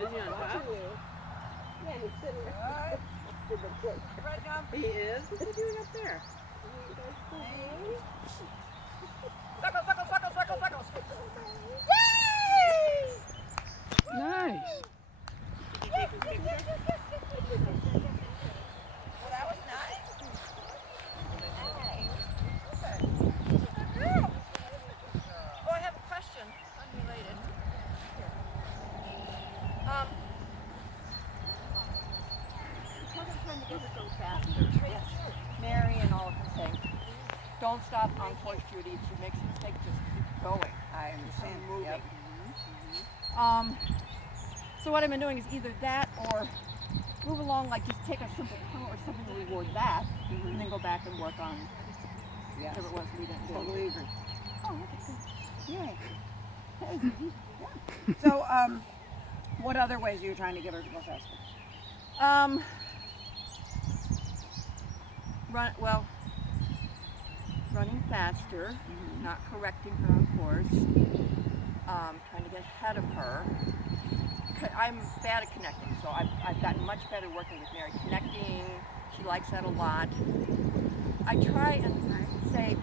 Is he on top? Yeah, he's sitting right. He is? What's he doing up there? Freckles. Nice. Well, that was nice. Oh, I have a question, unrelated. Because I'm trying to get her to go faster. Yes. Mary and all of them saying, don't stop on course, Judy. If she makes a mistake, just keep going. I understand. Keep moving. Yep. So what I've been doing is either that or move along, like just take a simple punt or something to reward that, and then go back and work on whatever it was we didn't do. Totally agree. Oh, okay, good. Yay. That was easy. Yeah. So, what other ways are you trying to get her to go faster? Running faster, not correcting her on course, trying to get ahead of her. I'm bad at connecting, so I've gotten much better working with Mary. Connecting, she likes that a lot. I try and say,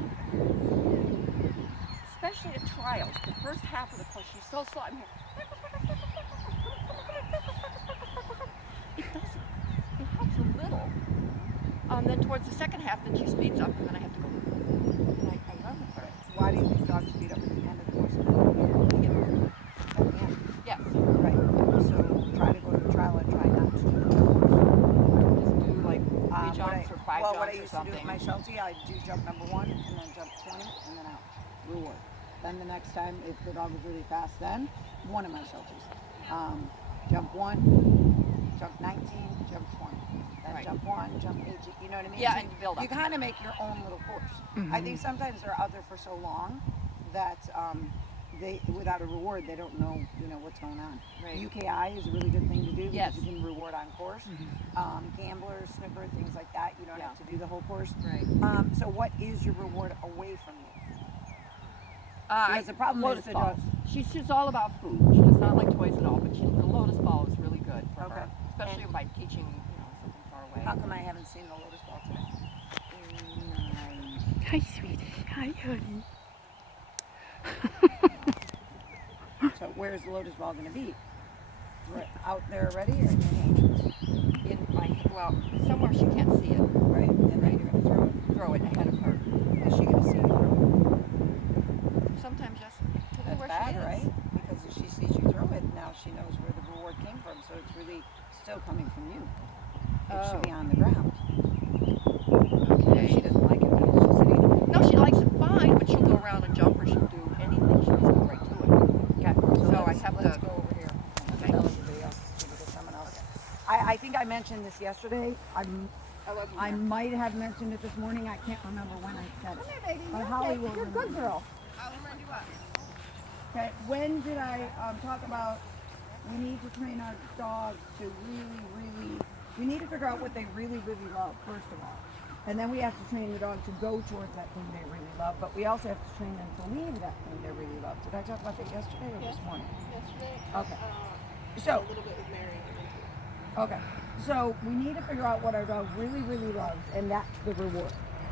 especially at trials, the first half of the course, she's so slow. I'm here. It doesn't. It helps a little. Then towards the second half, then she speeds up, and then I have to go. And I run with her. Why do you think dogs speed up at the end of the course? At the end? Yes. Right. So try to go to the trial and try not to do the Just do like 3 jumps or 5 well, jumps what I or used something. to do with my Sheltie, I do jump number 1 and then jump 20 and then out. Reward. Then the next time, if the dog was really fast, then one of my Shelties. Jump 1, jump 19, jump 20. Then Right. jump 1, jump 18. You know what I mean? Yeah, So and you build up. You kind of make your own little course. I think sometimes they're out there for so long that they, without a reward, they don't know, what's going on. Right. UKI is a really good thing to do because Yes. you can reward on course. Gamblers, snipper, things like that, you don't have to do the whole course. Right. So what is your reward away from you? Because the problem lotus is the balls. dog. She's all about food. She does not like toys at all, but the lotus ball is really good for Okay. her, especially by teaching something far away. How come I haven't seen the lotus ball today? Hi, sweetie. Hi, honey. So where's the lotus ball going to be? Out there already or in your hand? Somewhere she can't see it. Right. And then you're going to Throw it ahead of her. Is she going to see you throw Sometimes yes. it? That's Where bad, she is. right? Because if she sees you throw it, now she knows where the reward came from. So it's really still coming from you. It should be on the ground. Okay. She doesn't like it because she's sitting there. No, she likes it fine, but she'll go around and jump or she'll do anything. She'll just go right to it. Yeah. So I have let's to. go over here. Okay. Tell everybody else to see because someone else. I think I mentioned this yesterday. I might have mentioned it this morning. I can't remember when I said it. Come here, baby. But Holly will You're a good remember. girl. Okay, when did I talk about we need to train our dogs to really, we need to figure out what they really love, first of all. And then we have to train the dog to go towards that thing they really love, but we also have to train them to leave that thing they really love. Did I talk about that yesterday or this morning? Yesterday. Okay. A little bit with Mary. Okay, so we need to figure out what our dog really loves, and that's the reward.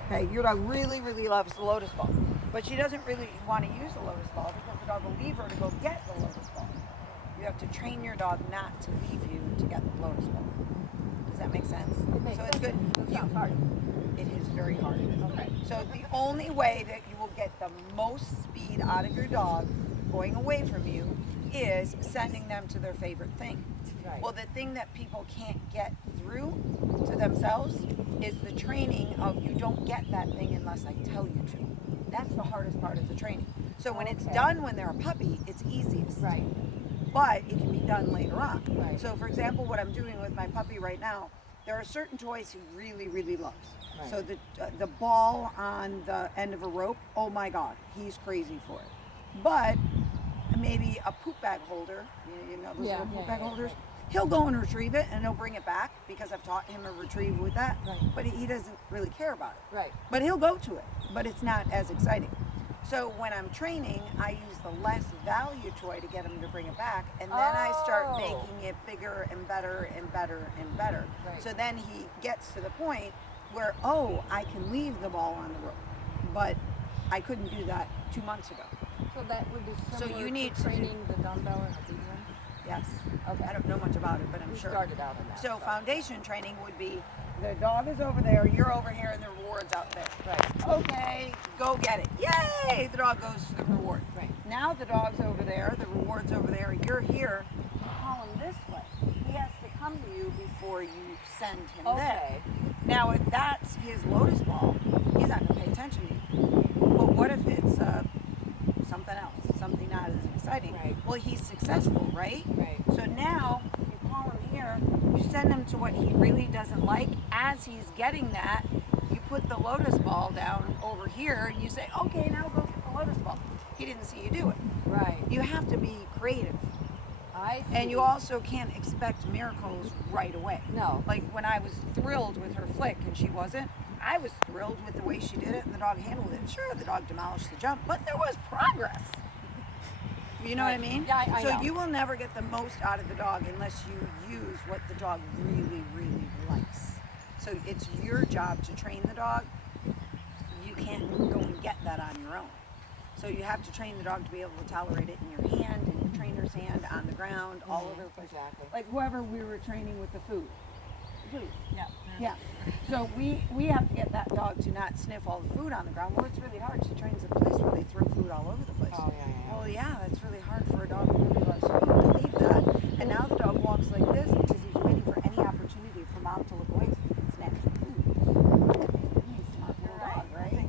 Okay, your dog really loves the lotus ball, but she doesn't really want to use the lotus ball because the dog will leave her to go get the lotus ball. You have to train your dog not to leave you to get the lotus ball. Does that make sense? So it's good. It sounds hard. It is very hard. Okay. So the only way that you will get the most speed out of your dog going away from you is sending them to their favorite thing. Right. Well, the thing that people can't get through to themselves is the training of you don't get that thing unless I tell you to. That's the hardest part of the training. So when it's done when they're a puppy, it's easiest. Right. But it can be done later on. Right. So for example, what I'm doing with my puppy right now, there are certain toys he really loves. Right. So the ball on the end of a rope, oh my God, he's crazy for it. But maybe a poop bag holder, you know those little poop bag holders, he'll go and retrieve it and he'll bring it back because I've taught him to retrieve with that. Right. But he doesn't really care about it. Right. But he'll go to it, but it's not as exciting. So when I'm training, I use the less value toy to get him to bring it back, and then I start Oh. making it bigger and better and better and better. Right. So then he gets to the point where, oh, I can leave the ball on the rope, but I couldn't do that 2 months ago. So that would be So similar you need to to do- training the dumbbell and the beam. Yes. Okay. I don't know much about it, but I'm We sure. started out in that. So foundation training would be the dog is over there, you're over here, and the reward's out there. Right. Okay, go get it. Yay! The dog goes to the reward. Right. Now the dog's over there, the reward's over there, you're here. You call him this way. He has to come to you before you send him there. Okay. Now, if that's his lotus ball, he's not going to pay attention to you. But what if it's something else, something not as exciting? Right. Well, he's successful, right? Right. So now you call him here, you send him to what he really doesn't like. As he's getting that, you put the lotus ball down over here and you say, okay, now go get the lotus ball. He didn't see you do it. Right. You have to be creative. I see. And you also can't expect miracles right away. No. Like when I was thrilled with her flick and she wasn't, I was thrilled with the way she did it and the dog handled it. Sure, the dog demolished the jump, but there was progress. You know what I Right. mean? Yeah, I so know. you will never get the most out of the dog unless you use what the dog really, really likes. So it's your job to train the dog. You can't go and get that on your own. So you have to train the dog to be able to tolerate it in your hand, in your trainer's hand, on the ground, all over the place. Exactly. Like whoever we were training with the food. Yeah. Yeah. So we have to get that dog to not sniff all the food on the ground. Well, it's really hard. She trains at a place where they throw food all over the place. Oh, yeah. Well, yeah, that's really hard for a dog who really loves food to leave that. And now the dog walks like this because he's waiting for any opportunity for mom to look away so he can snatch the food. He's a smart little dog, right?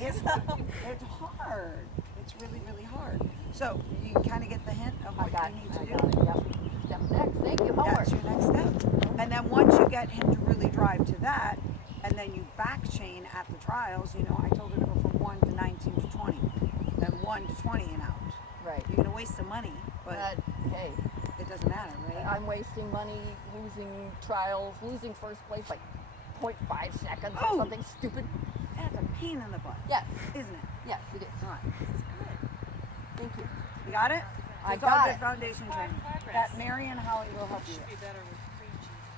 It's hard. It's really, really hard. So you kind of get the hint of what you need to do. Got it. Yep. Step next. Thank you. Homework. That's your next step. And then once you get him to really drive to that, and then you back chain at the trials, you know, I told her to go from 1 to 19 to 20, then 1 to 20 and out. Right. You're going to waste some money, but Hey, it doesn't matter, right? I'm wasting money, losing trials, losing first place like 0.5 seconds or Oh. something stupid. That's a pain in the butt, Yes. isn't it? Yes, it is. All right. This is good. Thank you. You got it? I It's all got good it. foundation training. That Mary and Holly will help you with.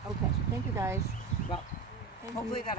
Okay. Thank you, guys. Well, Thank hopefully you. that helps.